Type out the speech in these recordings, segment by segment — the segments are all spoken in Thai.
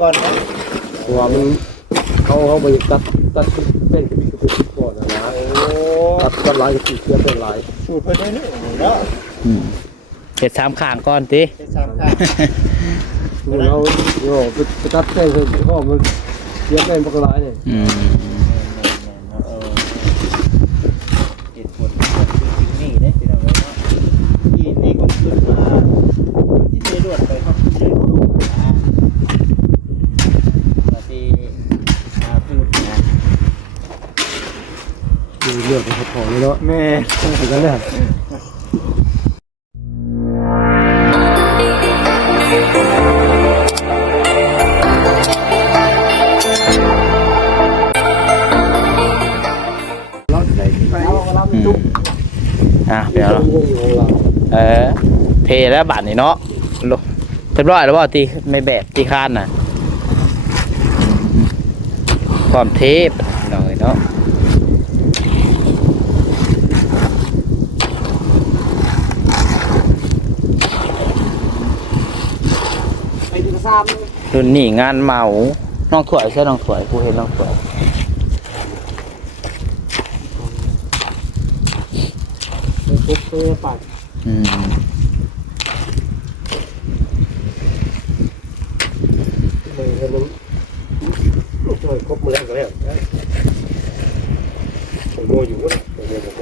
ก่อนนะเพราะว่ามันเขาเขาไปตัดตัดเป็นกระปิกระปิกก่อนนะนะโอ้ตัดตัดลายกระปิกเชื่อเป็นลายสูตรเพิ่นได้นี่เนาะอืมเฮ็ดสามข้างก่อนติเป็นสามข้างดูเราโย่ไปตัดเป็นคือเขามันเชื่อเป็นปากลายเนี่ยอืม เออเหตุผลของนี่เด้พี่น้องเนาะที่นี่ก็ขึ้นมาที่ได้รวดไปครับที่ได้รวดนะมาที่มาพูดนะ ดูเลือดเป็ นของเลยเนาะแม่ถึงกันเนี่ยเราได้ไปอืมอะเดี๋ยวเองเราเอเทแล้วบาดนี่เนาะโลเรียบร้อยแล้วบ่ตีไม่แบบตีคานน่ะความเทปหน่อยเนาะ ไปถึงซ้ รุ่นนี้งานเมา น้องถวยใช่น้องถวยกูเห็นน้องถวยปุ๊บเพื่อปัดอืมเลยให้มันช่วยครบมือแล้วก็แล้วผมโมอยู่นะโมอกว่า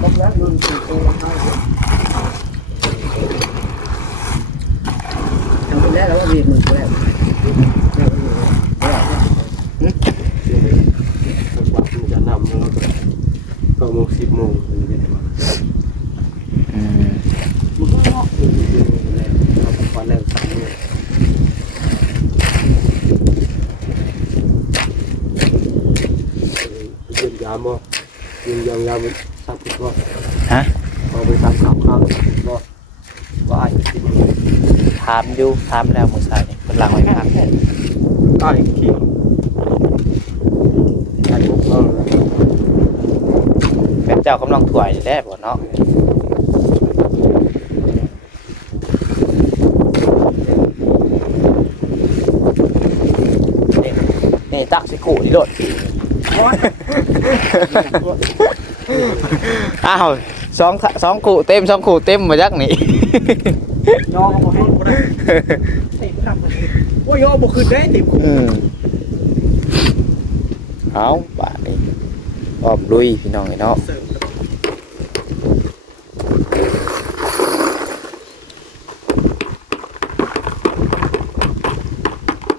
ครบแล้วมันสี่ตัวให้ทำไปแล้วแล้วว่ามีหมื่นแล้ว จังหวะมันจะนำแล้วก็เก้าโมงสิบโมงถึงจะมา อืม มันก็เนาะ วันแรกสามโมงเยี่ยมยามบ่เยี่ยมยามยามสักทีก็ ฮะเอาไปทำข้าวข้าวก็ว่าไอ้ที่มันถามอยู่ถามแล้วมื้อเช้านี่เพิ่นลังไว้พักไอ้ขี้ไอ้พวกเราเป็นเจ้ากำลังถวยนี่แหละบ่เนาะนี่นี่ตักสิกูนี่โลดอ้าว สองสองขู่เต็มสองขู่เต็มมาจากนี่ยอก็บอกให้บ่ได้ติดครับโอ้ยยอบ่ขึ้นได้ติดอืมเอาบาทนี้ออบลุยพี่น้องไอ้เนาะเสริม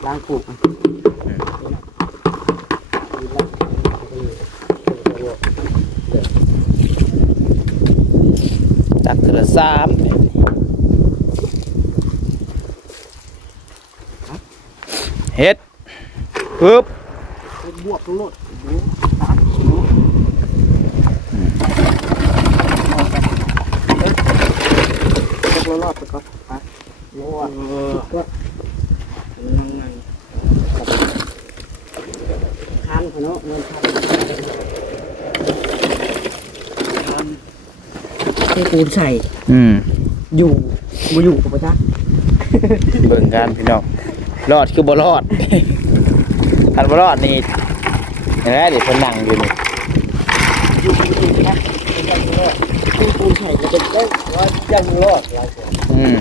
ล้างผูก ตักเทือ สามเฮ็ดปึ๊บเป็นบวกทั้งหมดรอดไปก่อนไปรอดก็นั่งนั่งคันเนาะเงินคันคัน ที่ปูนใส่ อืมอยู่มาอยู่กับพระจ้าเบิ่งกันพี่น้องรอดคือบ่รอดคันบ่รอดนี่เห็นไหมเดี๋ยวคนนั่งอยู่นี่อยู่จริงๆนะปูนปูนใส่จะเป็นได้ว่ายังรอดเราเสียอืม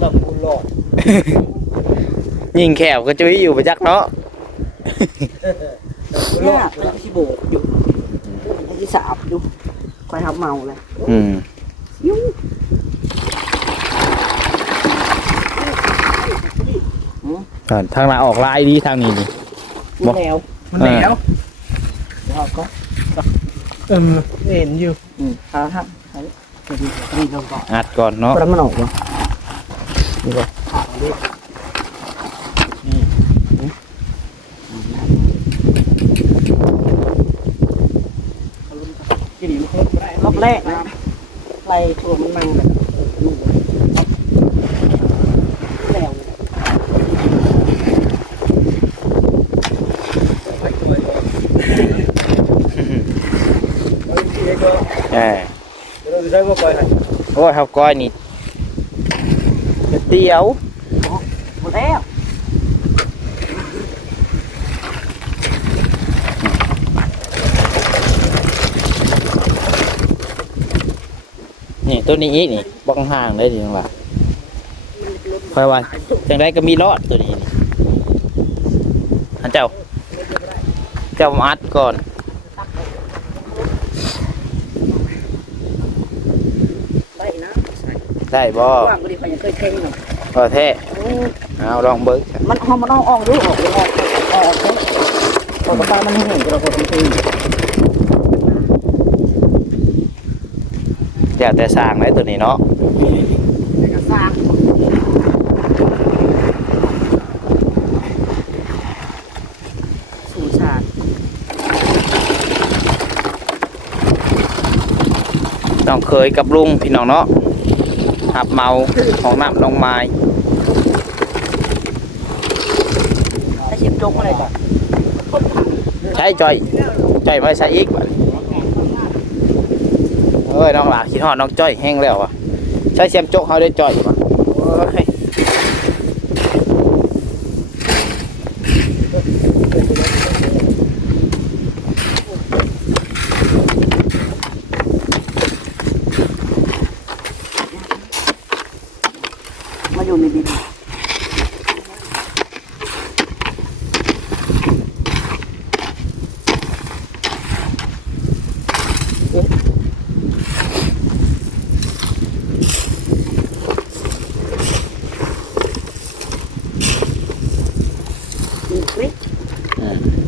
เราปูนรอดยิงแขวก็จุ้ยอยู่ประจักเนาะเนี่ยเป็นที่โบกอยู่เป็นที่สาบอยู่คอยทำเมาเลยอืม ยุ่งอ่าทางหน้าออกลายดีทางนี้นี่มันแล้วมันแล้วเดี๋ยวก็เออเห็นอยู่อืมเอาครับเอาดีดีลงก่อนอัดก่อนเนาะแล้วมันออกวะนี่ก็ขาดดิรอบแรกนะไล่ตัวมันนั่งแบบแล้ว เออ เราจะใช้ว่าปล่อยให้โอ้ยข้าวก้อยนี่ก๋วยเตี๋ยวหมดแล้วนี่ตัวนี้อีกนี่บ้องห่างได้ดีจังหวะคอยว่าจังได้ก็มีรอดตัวนี้นี่อันเจ้า เจ้ามาอัดก่อน ได้นะใส่ ได้บ่ว่างก็ดีไปยังเคยเข่งเนาะพอแท้เอาลองเบิ้งมันหอมมันออกออกดูออกออกออกเนาะออกกระป๋ามันเห็นเราคนที่อยากแต่สร้างได้ตัวนี้เนาะกระซากสูชาติต้องเคยกับลุงพี่น้องเนาะ หับเมาของน้ำน้องไม้ถ้าชิมจงอะไรก่อนใช้จ่อยจ่อยไม่ใช่อีกบัดเอ้ยน้องหลาคิดฮอดน้องจ้อยแห้งแล้วอะใช้เสียมโจกเขาได้จ่อยป่ะโอ้ย มาอยู่ในดิน อีกนิด อืม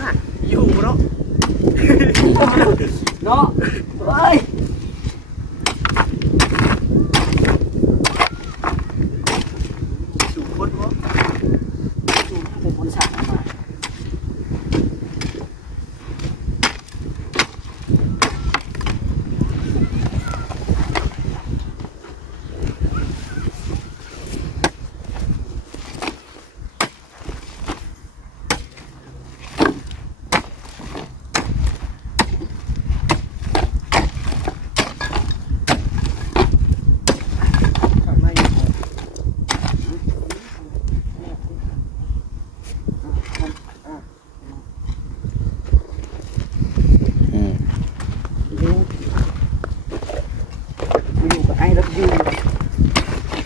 啊อยู่เนาะ เนาะเฮ้ย สูบคนวะสูบเป็นคนสั่ง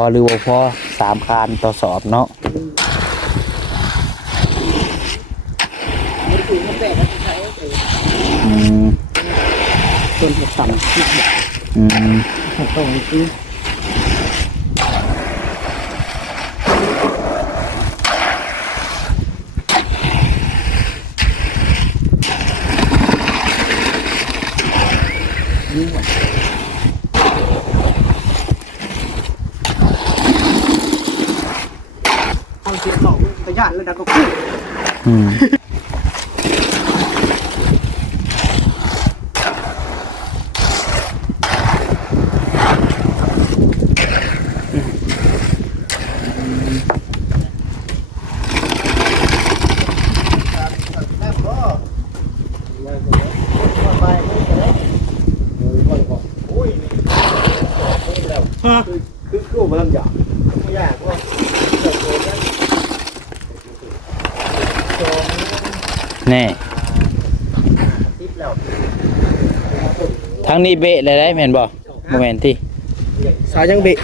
อหรือว่าพอสามคานต่อสอบเนาะมันคือมันแบกแล้วใช้อืมส่วนหกต่ำหนักแบบอืมต้องซื้อ เอาเสียของไปย่านแล้วดักก็คู่ อืมคือคือมาทำอย่างไม่ยากว่า แน่ ทิปแล้ว ทั้ง นี้เบะเลยได้แม่นบ่บ่แม่นที่สายยังเบะ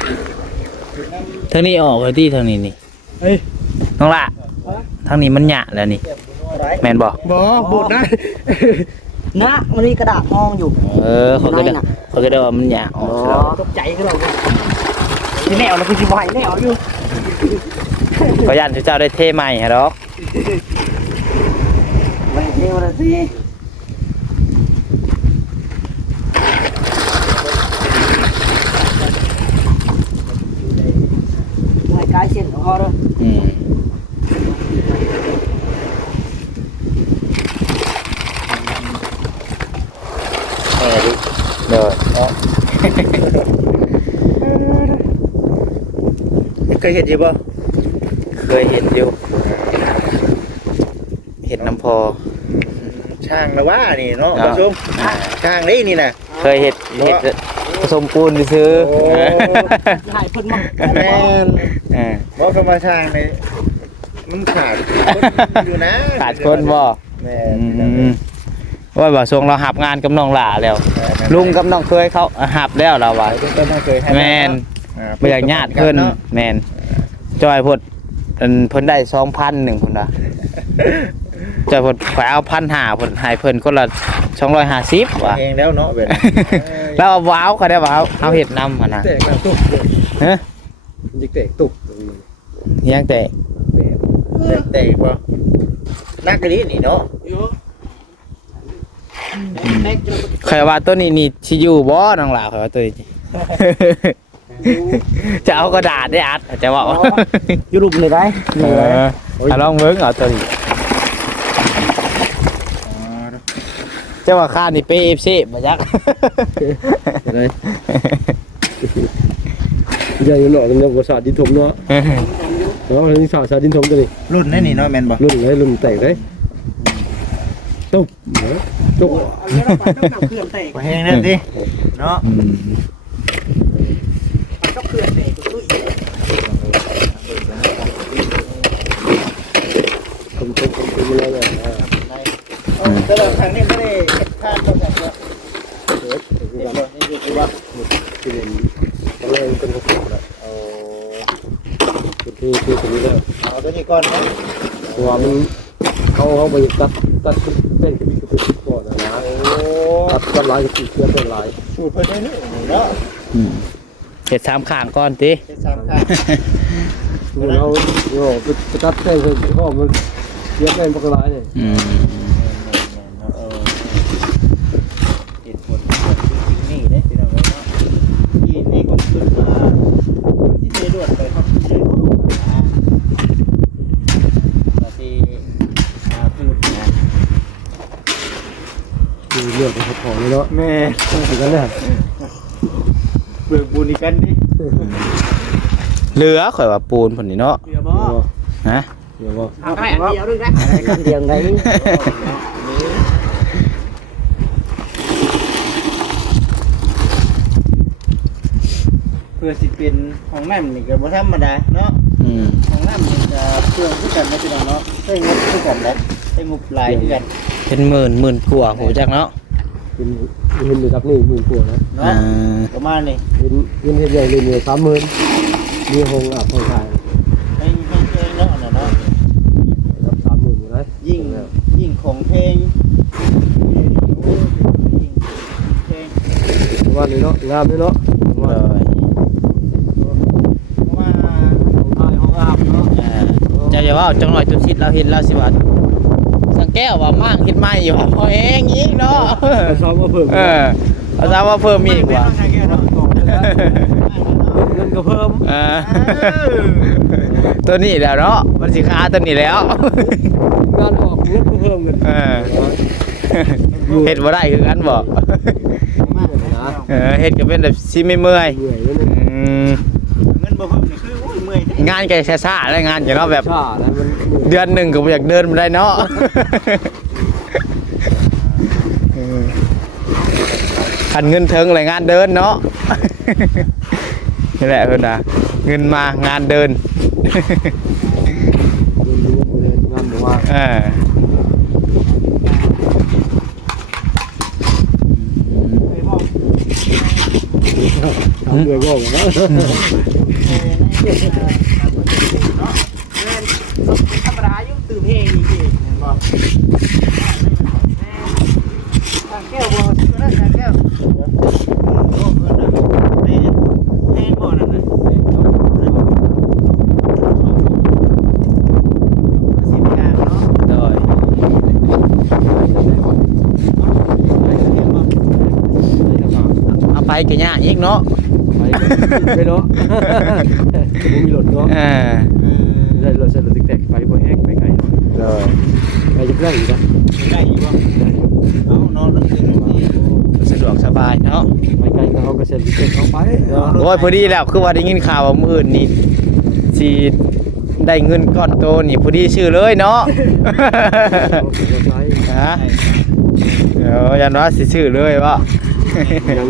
ทางนี้ออกไปที่ทางนี้นี่เอ้ยน้องละทางนี้มันหยะแล้วนี่ แมนบอกบ่บูดนะนะมันมีกระดาษห้องอยู่ เออเขาก็ได้เขาก็ได้ว่ามันหยะออกแล้วตกใจก็เราที่แนวแล้วคือสิบ่ให้แนวอยู่ก็ยันที่เจ้าได้เท่ใหม่ฮะดอกไม่เท่าละสิไม่กายเส้นของเขาเลย อืมเออดิเด้อ เคยเห็นอยู่บ่เคยเห็นอยู่ เห็นน้ำพอ ช่างละว่านี่เนาะครับผู้ชมช่างนี่นี่น่ะเคยเห็ดเห็ดผสมปูนซื้อโอ้หายเพิ่นมาแม่นเออบ่คำว่าช่างนี่มันขาดคนอยู่นะขาดคนบ่แม่อืนมว่าบ่ทรงเราหับงานกับน้องหล่าแล้ว ลุงกับน้องเคยเขาหับแล้วเราว่าลุงก็ไม่เคยให้แมนบ่อยากญาติเพิ่นแมนจอยพดอันเพิ่นได้2,000หนึ่งพุ่นน่ะจอยพดขอยเอา1,500พุ่นให้เพิ่นคนละ250ว่ะเองแล้วเนาะเป็นแล้วเอาว้าวเขาได้ว้าวเอาเห็ดนำหั่นน่ะแตกแล้วตุกฮะยิงแตกตุกยังแต่เตะบ่นักกะนี้นี่เนาะเล็กจน ข่อยว่าตัวนี้นี่สิอยู่บ่น้องหล่าข่อยว่าตัวนี้ จะเอากระดาษได้อัดจะบอกว่ายุรุปเลยได้เออเอาลองเบิ้งเอาตัวนี้เจ้าว่าค่านี่เปเอฟซีมายักอะไรใหญ่หน่อยเป็นภาษาดินถมเนาะเนาะนี่สาสาดินถมตัวนี้รุ่นนั่นนี่เนาะแม่นบ่รุ่นไหนรุ่นแตกเลยตุ๊บ ตุ๊บเอาเรื่องไปต้องนำเครื่องแตกบ่แฮงนั่นสิเนาะต้องเครื่องแตกตุ้ยผมผมผมผมมาแล้วแต่ละครั้งนี้ไม่ได้ทานบ่แบบว่าเด็กคือว่าคือว่าคือเป็นตะเลงเป็นกระสุนแล้วเอาคือที่ที่ตรงนี้แล้วเอาตัวนี้ก่อนเนาะตัวมันเขาเขาไปตัดตัดเป็น ตัดตัดลายกระปิกเชื่อเป็นลายสูตรเพิ่นได้นี่เนาะเห็ดสามข้างก่อนติเฮ็ดสามครั้งคือเราโย่ไปตัดเส้นคือเขามันเชื่อเป็นปกลายเนี่ยอืม เออเฮ็ดผลผลจริงนี่เด้พี่น้องเนาะที่นี่ก็ขึ้นมาที่ได้รวดไปครับที่ได้รวดมามาที่อาพูดนะ คือเลือกเป็นของเลยเนาะ แม่ ถึงกันเนี่ยเบิกบุญอีกกันดิเหลือข่อยว่าปูนผลนี่เนาะเดี๋ยวบ่ฮะเดี๋ยวว่เอาได้อันเดียวด้วยนะกันเดียวได้เพื่อสิเป็นของน้ำนี่ก็บ่ธรรมดาเนาะของน้ำนี่จะเครื่องคือกันนะพี่น้องเนาะใช้งบคือกันนะใช้งบหลายคือกันเป็นหมื่นหมื่นกว่าโหจักเนาะเป็น เห็นระดับนี้หมื่นกว่านะเนาะอ่าประมาณนี้เห็นเห็นเห็นใหญ่เลยเนี่ยสามหมื่นมีหงอาบหงทายให้ให้เพลงเนาะน่ะเนาะรับสามหมื่นอยู่เลยยิ่งยิ่งของเพลงยิ่งเพลงว่านี่เนาะงามเลยเนาะว่าเลยเพราะว่าหงทายหงอาบเนาะอ่าเจ้าอย่าว่าจังหน่อยตุชิดเราเห็นแล้วสิว่าสัง แก้วว่ามั่งเฮ็ดไม่อยู่ว่าพอเองอีกเนาะไปซ้อมมาเพิ่มเออเอาซะว่าเพิ่มอีกว่าใช้แก้วเนาะเงินก็เพิ่มเออตัวนี้แล้วเนาะมันสิค้าตัวนี้แล้วงานออกเงินก็เพิ่มกันเออเฮ็ดบ่ได้คือกันบ่นะเออเฮ็ดก็เป็นแบบสิไม่เมื่อยเหนื่อยแล้วอืม งานแกช้าๆแล้วงานอย่างเนาะแบบ ชาแล้วมันเดือนหนึ่งก็บ่อยากเดินมาได้เนาะ เออคันเงินเทิงอะไรงานเดินเนาะ นี่แหละเพิ่นน่ะเงินมางานเดินงานว่าเออเอาเมื่อยงอ กนะแม่นธรรมดายู่ตื่นเพลงนี่สิเห็นบ่ทางแก้วบ่ซื้อนะทางแก้วโอ้เพิ่นน่ะแม่นแม่นบ่นั่นน่ะสิบอย่างเนาะโดยเอาไปก็ยากอีกเนาะ ไปเนาะผมมีรถเนาะอ่าได้รถเสร็จรถติ๊กแตกไปบ่แห้งไปไกลโดยไปจะได้อีกนะได้อยู่บ่เอานอนน้ำคืนนี่สะดวกสบายเนาะไปไกลก็เอากระเซ็นติ๊กแตกเอาไปเนาะโอ้ยพอดีแล้วคือว่าได้ยินข่าวว่ามื้ออื่นนี่สิได้เงินก้อนโตนี่พอดีชื่อเลยเนาะฮะเดี๋ยวยันว่าสิชื่อเลยว่ายัง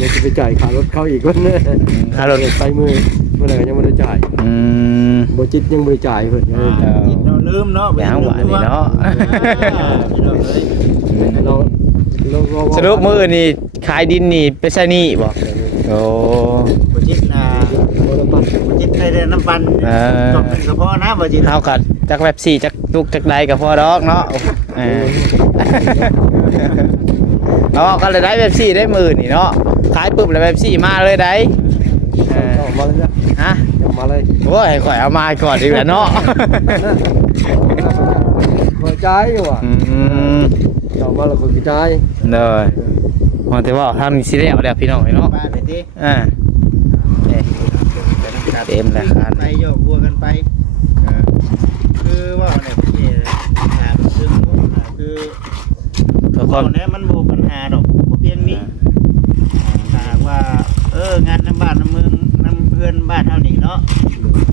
ยังจะไปจ่ายค่ารถเขาอีกวันนึงค่ารถ ไปมือเมื่อไหร่ก็ยังไม่ได้จ่ายอืม บ่จิตยังไม่ได้จ่ายเพิ่นเออจิตเราลืมเนาะแหวงหวานนี่เนาะพี่น้องเอ้ยเราเราเราสรุปมื้ออื่นนี่ขายดินนี่ไปใช้หนี่บ่โอ้บ่จิตน่ะเราเราปั่นบ่จิตได้แต่น้ำปั่นเออจบเป็นกระเพาะนะบ่จิตเฮากันจักแบบสี่จักตุกจักใดก็พอดอกเนาะเออเอาก็เลยได้แบบสี่ได้หมื่นนี่เนาะ ขายปุ๊บแล้วแบบสี่มาเลยได้เออเอามาเลยนะฮะเอามาเลยโอ้ยข่อยเอามาก่อนดีกว่าเนาะคอยจ่ายอยู่อะอืมเอามาแล้วคอยจ่ายเลยพอแต่ว่าทำนี่สิได้เอาแล้วพี่น้องเนาะบ้านเลยติอ่านี่เต็มแล้วครับไปโยกบัวกันไปเออคือว่าเนี่ยพี่ถามซึ่งคือเพื่อคก่อวามนนี้มันบ่ปัญหาดอกบ่เพียงนี้ถ้าหาก ว่า เอองานน้ำบ้านน้ำเมืองน้ำเพื่อนบ้านเท่านี้เนาะ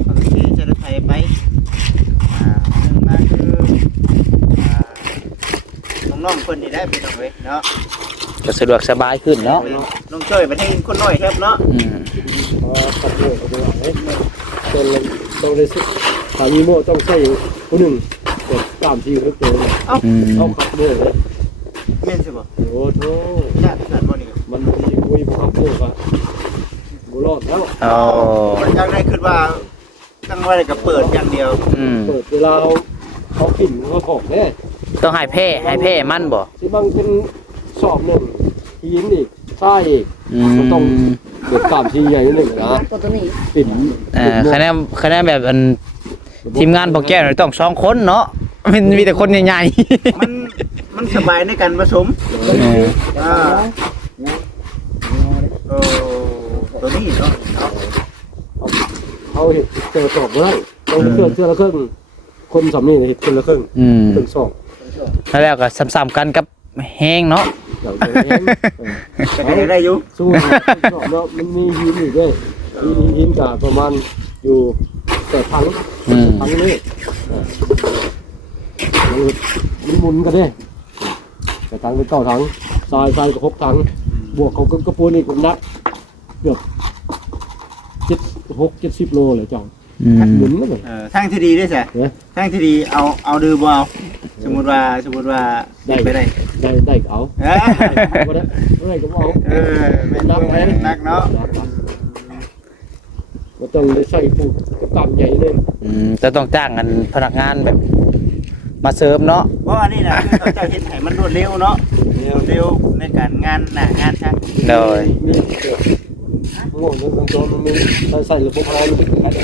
บางทีจะได้ไปไปอ่าหนึ่งมาคืออ่าน้องๆเพิ่นนี่ได้ไปตรงเว้ยเนาะจะสะดวกสบายขึ้นเนาะน้องจ้อยไปให้คนน้อยครับเนาะอืมพอตัดโม่ก็ไปว่าเฮ้ยต้นต้องได้สิสามีโม่ต้องใส่ผู้หนึ่งกดตามที่เขาเจออืมเอาขับโม่เลยแม่นสิบ่โอ้โห ญาติสัตว์บ่นี่ มัน มีคุยขับโม่ก็บุรอดแล้วเอามันจังได้คิดว่าตั้งไว้ก็เปิดอย่างเดียว อืมเปิดเวลาเขาเขาขินเขาของเนี่ยต้องให้แพ้ให้แพ้มันบ่ที่บางเป็นสอบหนึ่งทีนอีกใช่อีกอืมมันต้องเดือดตามทีใหญ่นิดหนึ่งนะตัวตัวนี้ติ่นเอ่อคะแนนคะแนนแบบอันทีมงานพอแก้วนี่ต้องสองคนเนาะมันมีแต่คนใหญ่มันมันสบายในการผสมๆเอออ่าโอ้ ตัวนี้เนาะเขาเห็นเจอสอบเมื่อต้องเชื่อเชื่อละครึ่งคนสำนีเห็นคนละครึ่งอืมครึ่งสอบแล้วก็ซ้ำๆกันกับแห้งเนาะเดี๋ยวจะเห็นก็ได้ได้อยู่สู้สอบเนาะมันมีหินอีกด้วยหินหินกับประมาณอยู่แต่ทั้งอืมทั้งนี้มันหมุนกันเนี่ยแต่ทั้งเป็นเก้าทั้งทรายทรายกับหกทั้ง บวกเขาก็กระปูนอีกผมนับเกือบเจ็ดหกเจ็ดสิบโลเลยจ้องอืมหมุนเลย เออทางที่ดีได้สิเอ๊ะทางที่ดีเอาเอาดื้อบ่เอาสมมุติว่าสมมุติว่าได้ ไปได้ได้ได้ก็เอาเออบ่ได้บ่ได้ก็บ่เอาเออเป็นนักนักเนาะก็ต้องได้ใส่ปูกระตำใหญ่เลยอืมจะต้องจ้างกันพนักงานแบบ มาเสริมเนาะเพราะอันนี้นะคือเขาเจ้าเฮ็ดให้มันรวดเร็วเนาะรวดเร็วในการงานหน้างานช่างโดยมีเกิดง่วงเรื่องตัวมันมีใส่ใส่ระบบอะไรมันเป็นอะไร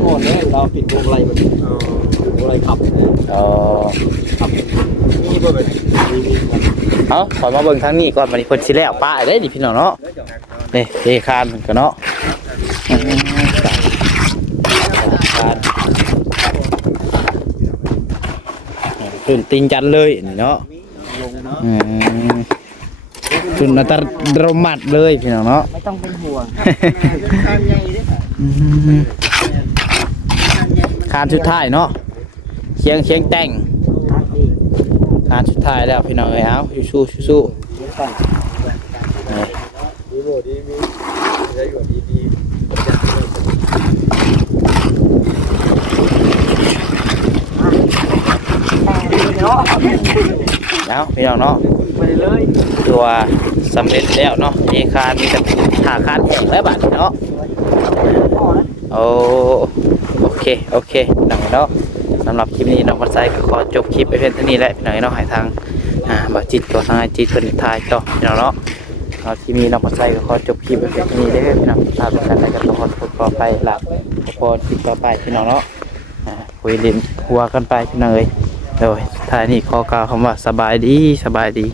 ง่วงเนี่ยเราปิดวงอะไรมันวงอะไรขับเนี่ยอ๋อขับมีบ่เป็นมีมีมันเอาขอมาเบิ่งทางนี้ก่อนวันนี้เพิ่นสิแล้วป้าได้ดิพี่น้องเนาะนี่เทคานมันก็เนาะอืมคาน ขึ้นติงจันเลยนี่เนาะลงเนาะอืมขึ้นอัตโนมัติเลยพี่น้องเนาะ ไม่ต้องเป็นห่วงทางใหญ่เด้อค่ะอืมทานสุดท้ายเนาะเคียงเคียงแต่งคานสุดท้ายแล้วพี่น้องเอ้ยเอาสู้ๆสู้ ดีโมดีมีได้อยู่ดีดี เนาะพี่น้องเนาะไปเลยตัวสำเร็จแล้วเนาะเอคานมีแต่ถาคานแห้งแล้วบัดเนาะโอ้โอเคโอเคหนังเนาะสำหรับคลิปนี้น้องวัดไซก็ขอจบคลิปไปเพียงเท่านี้แหละพี่น้องเนาะให้ทางอ่าบาจิตตัวทางไอจิตเป็นทายต่อพี่น้องเนาะเอาคลิปนี้น้องวัดไซก็ขอจบคลิปไปเพียงเท่านี้เด้อพี่น้องถ้าเป็นการใดก็ต้องขอโทษขอไปละขอพรคลิปต่อไปพี่น้องเนาะอ่าคุยเล่นหัวกันไปพี่น้องเอ้ยโดย ท้ายนี้ขอกล่าวคำว่าสบายดีสบายดี